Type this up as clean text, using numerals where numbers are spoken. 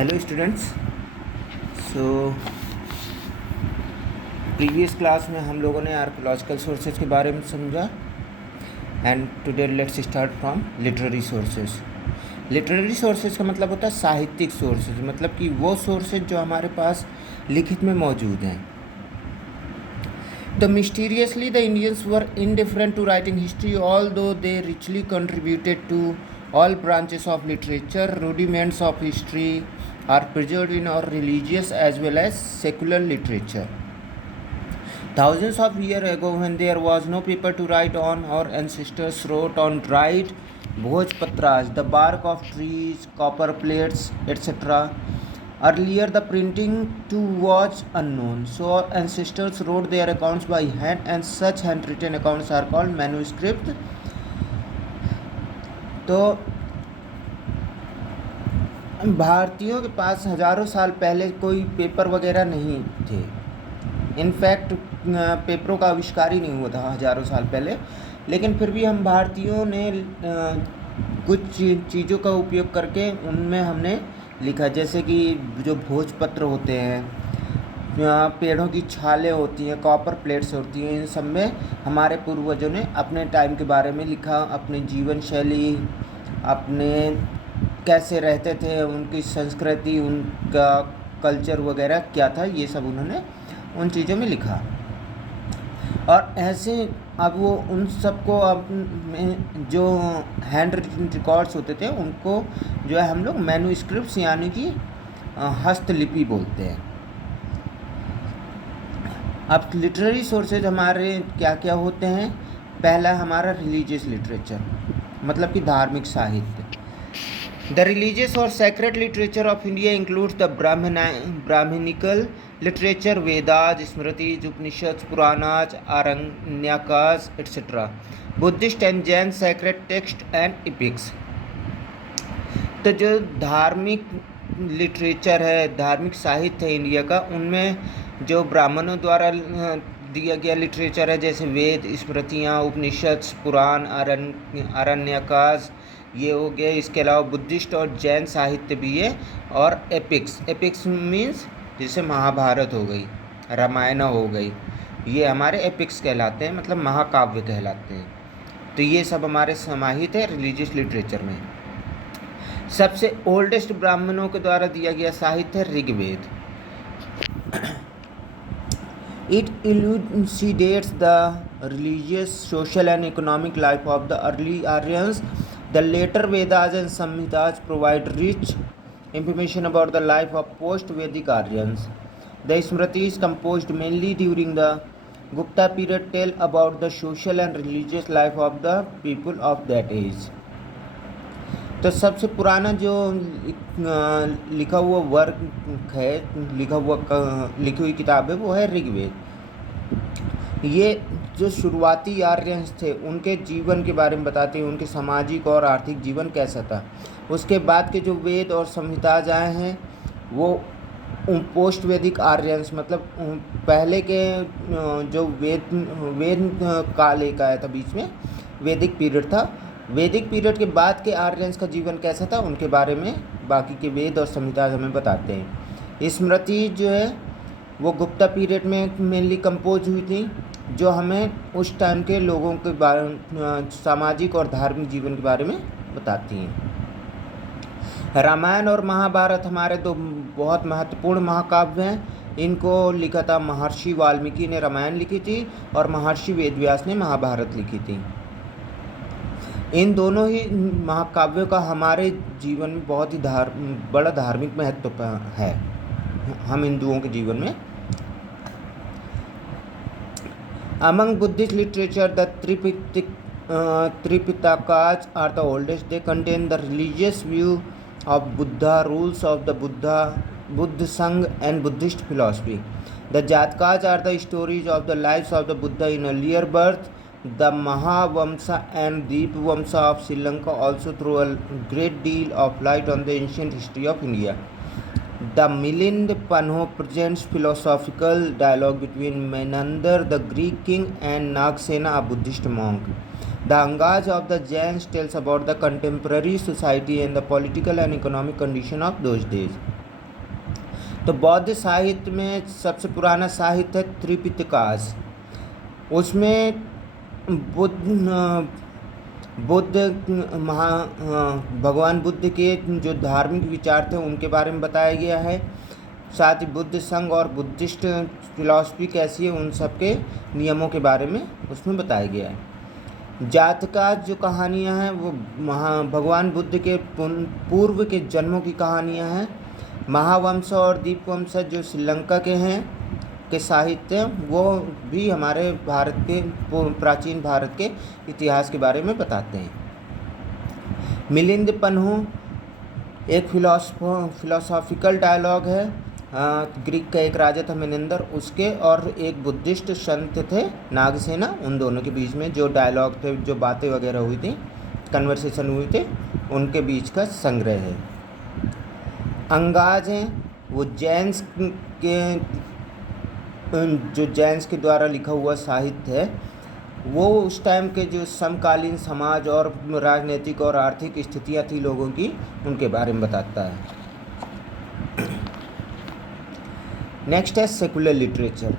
Hello students. So previous class में हम लोगों ने आर्कोलॉजिकल सोर्सेज के बारे में समझा and today let's start from literary sources. Literary sources का मतलब होता है साहित्यिक सोर्सेज, मतलब कि वो सोर्सेज जो हमारे पास लिखित में मौजूद हैं। तो mysteriously the Indians were indifferent to writing history although they richly contributed to all branches of literature. Rudiments of history are preserved in our religious as well as secular literature. Thousands of years ago, when there was no paper to write on, our ancestors wrote on dried bhojpatras, the bark of trees, copper plates, etc. Earlier, the printing too was unknown, so our ancestors wrote their accounts by hand, and such handwritten accounts are called manuscript. तो भारतीयों के पास हज़ारों साल पहले कोई paper वगैरह नहीं थे। इनफैक्ट पेपरों का आविष्कार ही नहीं हुआ था हज़ारों साल पहले, लेकिन फिर भी हम भारतीयों ने कुछ चीज़ों का उपयोग करके उनमें हमने लिखा, जैसे कि जो भोजपत्र होते हैं, पेड़ों की छालें होती हैं, कॉपर प्लेट्स होती हैं, इन सब में हमारे पूर्वजों ने अपने टाइम के बारे में लिखा, अपनी जीवन शैली, अपने कैसे रहते थे, उनकी संस्कृति, उनका कल्चर वगैरह क्या था, ये सब उन्होंने उन चीज़ों में लिखा। और ऐसे अब वो उन सबको अब में जो हैंड रिटन रिकॉर्ड्स होते थे उनको जो है हम लोग मैन्यूस्क्रिप्ट्स यानी कि हस्तलिपि बोलते हैं। अब लिटरेरी सोर्सेज हमारे क्या क्या होते हैं। पहला हमारा रिलीजियस लिटरेचर, मतलब कि धार्मिक साहित्य। द रिलीजियस और sacred literature of India includes the Brahmanical literature, Vedas, Smritis, Upanishad, Puranas, Aranyakas etcetera, Buddhist and Jain sacred text and epics. तो जो धार्मिक लिटरेचर है, धार्मिक साहित्य है इंडिया का, उनमें जो ब्राह्मणों द्वारा दिया गया लिटरेचर है, जैसे वेद, स्मृतियाँ, उपनिषद, पुराण, आरण्यकास, ये हो गए। इसके अलावा बुद्धिस्ट और जैन साहित्य भी है। और एपिक्स मीन्स जैसे महाभारत हो गई, रामायण हो गई, ये हमारे एपिक्स कहलाते हैं, मतलब महाकाव्य कहलाते हैं। तो ये सब हमारे समाहित है रिलीजियस लिटरेचर में। सबसे ओल्डेस्ट ब्राह्मणों के द्वारा दिया गया साहित्य है Rigveda. It elucidates the religious, social and economic life of the early Aryans. The later Vedas and Samhitas provide rich information about the life of post-Vedic Aryans. The Smritis, composed mainly during the Gupta period, tell about the social and religious life of the people of that age. तो सबसे पुराना जो लिखा हुआ work है, लिखी हुई किताब है, वो है ऋग्वेद। ये जो शुरुआती आर्यंस थे उनके जीवन के बारे में बताते हैं, उनके सामाजिक और आर्थिक जीवन कैसा था। उसके बाद के जो वेद और संहिताज आए हैं वो पोस्ट वैदिक आर्यंस, मतलब पहले के जो वेद काल एक आया था, बीच में वैदिक पीरियड था। वैदिक पीरियड के बाद के आर्यंस का जीवन कैसा था उनके बारे में बाकी के वेद और संहिताज हमें बताते हैं। स्मृति जो है वो गुप्ता पीरियड में मेनली कंपोज हुई थी, जो हमें उस टाइम के लोगों के बारे, सामाजिक और धार्मिक जीवन के बारे में बताती हैं। रामायण और महाभारत हमारे दो बहुत महत्वपूर्ण महाकाव्य हैं। इनको लिखा था महर्षि वाल्मीकि ने, रामायण लिखी थी, और महर्षि वेदव्यास ने महाभारत लिखी थी। इन दोनों ही महाकाव्यों का हमारे जीवन में बहुत ही बड़ा धार्मिक महत्व है, हम हिंदुओं के जीवन में। Among Buddhist literature the Tripitakas are the oldest. They contain the religious view of Buddha, rules of the Buddha Sangha and Buddhist philosophy. The Jatakas are the stories of the lives of the Buddha in earlier birth. The Mahavamsa and Deepvamsa of Sri Lanka also throw a great deal of light on the ancient history of India. The Milind Panho presents philosophical dialogue between Menander, the Greek king, and Nagsena, a Buddhist monk. The Angaj of the Jains tells about the contemporary society and the political and economic condition of those days. तो बौद्ध साहित्य में सबसे पुराना साहित्य है त्रिपिटकास। उसमें बुद्ध बुद्ध भगवान बुद्ध के जो धार्मिक विचार थे उनके बारे में बताया गया है। साथ ही बुद्ध संघ और बुद्धिस्ट फिलॉसफी कैसी है उन सब के नियमों के बारे में उसमें बताया गया है। जातका जो कहानियाँ हैं वो भगवान बुद्ध के पूर्व के जन्मों की कहानियाँ हैं। महावंश और दीपवंश जो श्रीलंका के हैं के साहित्य वो भी हमारे भारत के प्राचीन भारत के इतिहास के बारे में बताते हैं। मिलिंद पन्हु एक फिलोसॉफिकल डायलॉग है। ग्रीक का एक राजा था मेनेंदर, उसके और एक बुद्धिस्ट संत थे नागसेना, उन दोनों के बीच में जो डायलॉग थे, जो बातें वगैरह हुई थी, कन्वर्सेशन हुई थे, उनके बीच का संग्रह है। अंगाज हैं वो जैन्स के द्वारा लिखा हुआ साहित्य है। वो उस टाइम के जो समकालीन समाज और राजनीतिक और आर्थिक स्थितियाँ थी लोगों की, उनके बारे में बताता है। नेक्स्ट है सेकुलर लिटरेचर।